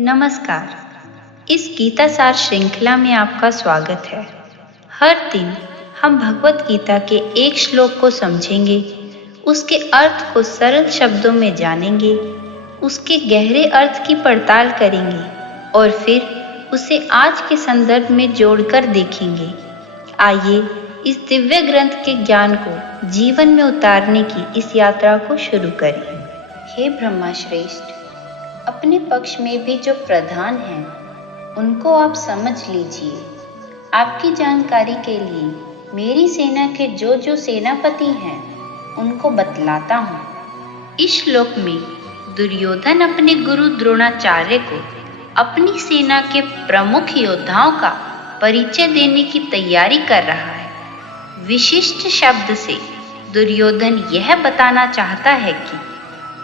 नमस्कार। इस गीता सार श्रृंखला में आपका स्वागत है। हर दिन हम भगवत गीता के एक श्लोक को समझेंगे, उसके अर्थ को सरल शब्दों में जानेंगे, उसके गहरे अर्थ की पड़ताल करेंगे और फिर उसे आज के संदर्भ में जोड़कर देखेंगे। आइए इस दिव्य ग्रंथ के ज्ञान को जीवन में उतारने की इस यात्रा को शुरू करें। हे ब्रह्मा श्रेष्ठ, अपने पक्ष में भी जो प्रधान हैं उनको आप समझ लीजिए। आपकी जानकारी के लिए मेरी सेना के जो सेनापति हैं उनको बतलाता हूँ। इस श्लोक में दुर्योधन अपने गुरु द्रोणाचार्य को अपनी सेना के प्रमुख योद्धाओं का परिचय देने की तैयारी कर रहा है। विशिष्ट शब्द से दुर्योधन यह बताना चाहता है कि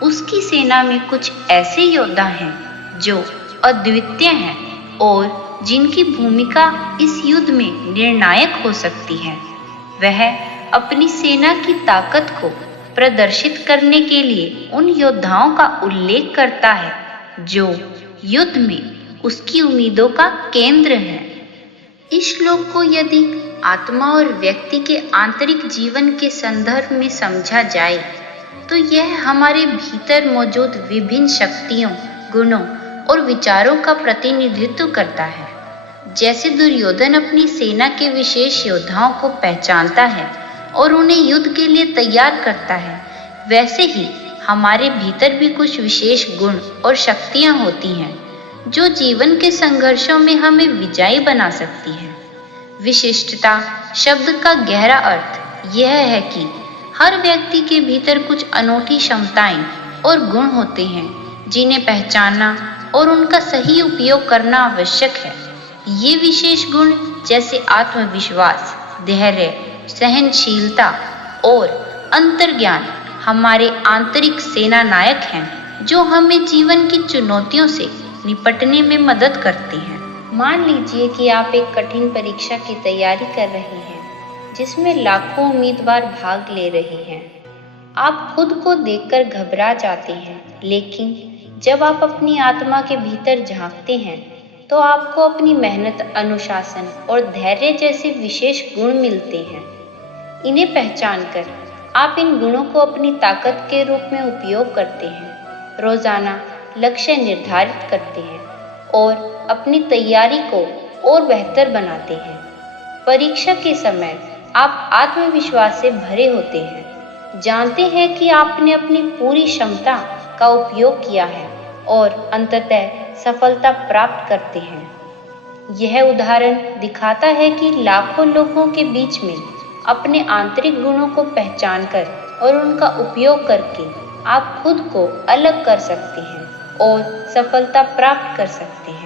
उसकी सेना में कुछ ऐसे योद्धा हैं जो अद्वितीय हैं और जिनकी भूमिका इस युद्ध में निर्णायक हो सकती है। वह अपनी सेना की ताकत को प्रदर्शित करने के लिए उन योद्धाओं का उल्लेख करता है जो युद्ध में उसकी उम्मीदों का केंद्र है। इस श्लोक को यदि आत्मा और व्यक्ति के आंतरिक जीवन के संदर्भ में समझा जाए तो यह हमारे भीतर मौजूद विभिन्न शक्तियों, गुणों और विचारों का प्रतिनिधित्व करता है। जैसे दुर्योधन अपनी सेना के विशेष योद्धाओं को पहचानता है और उन्हें युद्ध के लिए तैयार करता है, वैसे ही हमारे भीतर भी कुछ विशेष गुण और शक्तियां होती हैं जो जीवन के संघर्षों में हमें विजयी बना सकती हैं। विशिष्टता शब्द का गहरा अर्थ यह है कि हर व्यक्ति के भीतर कुछ अनूठी क्षमताएं और गुण होते हैं जिन्हें पहचानना और उनका सही उपयोग करना आवश्यक है। ये विशेष गुण जैसे आत्मविश्वास, धैर्य, सहनशीलता और अंतर्ज्ञान हमारे आंतरिक सेना नायक हैं जो हमें जीवन की चुनौतियों से निपटने में मदद करते हैं। मान लीजिए कि आप एक कठिन परीक्षा की तैयारी कर रहे हैं जिसमें लाखों उम्मीदवार भाग ले रहे हैं। आप खुद को देखकर घबरा जाते हैं, लेकिन जब आप अपनी आत्मा के भीतर झांकते हैं तो आपको अपनी मेहनत, अनुशासन और धैर्य जैसे विशेष गुण मिलते हैं। इन्हें पहचानकर आप इन गुणों को अपनी ताकत के रूप में उपयोग करते हैं, रोजाना लक्ष्य निर्धारित करते हैं और अपनी तैयारी को और बेहतर बनाते हैं। परीक्षा के समय आप आत्मविश्वास से भरे होते हैं, जानते हैं कि आपने अपनी पूरी क्षमता का उपयोग किया है और अंततः सफलता प्राप्त करते हैं। यह उदाहरण दिखाता है कि लाखों लोगों के बीच में अपने आंतरिक गुणों को पहचानकर और उनका उपयोग करके आप खुद को अलग कर सकते हैं और सफलता प्राप्त कर सकते हैं।